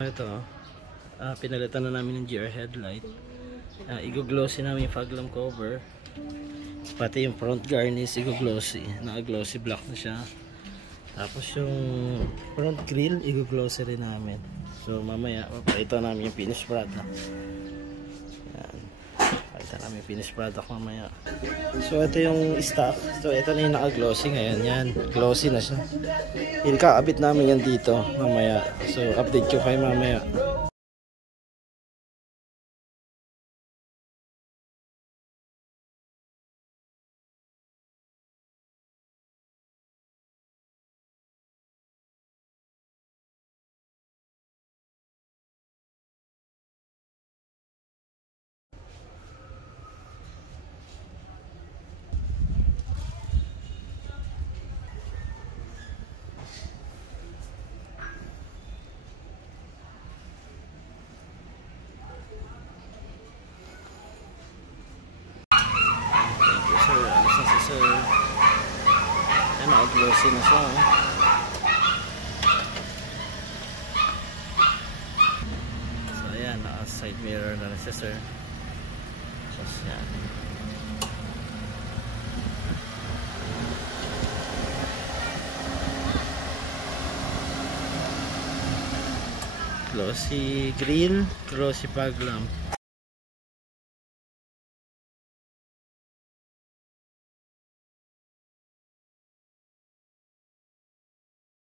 Ito, pinalitan na namin ng GR headlight. I-glossy namin yung fog lamp cover. Pati yung front garnish i-glossy. Naka-glossy black na siya. Tapos yung front grille i-glossy rin namin. So mamaya papakita namin yung finished product. Yan. Papakita namin yung finished product mamaya. So ito yung stock. So ito na yung naka-glossy ngayon. Yan, glossy na siya. Ikakabit namin yan dito mamaya. So update ko kayo mamaya. So, ayan, naka-glossy na siya. So, ayan, naka-side mirror na siya, sir. So, ayan. Glossy grill, glossy fog lamp.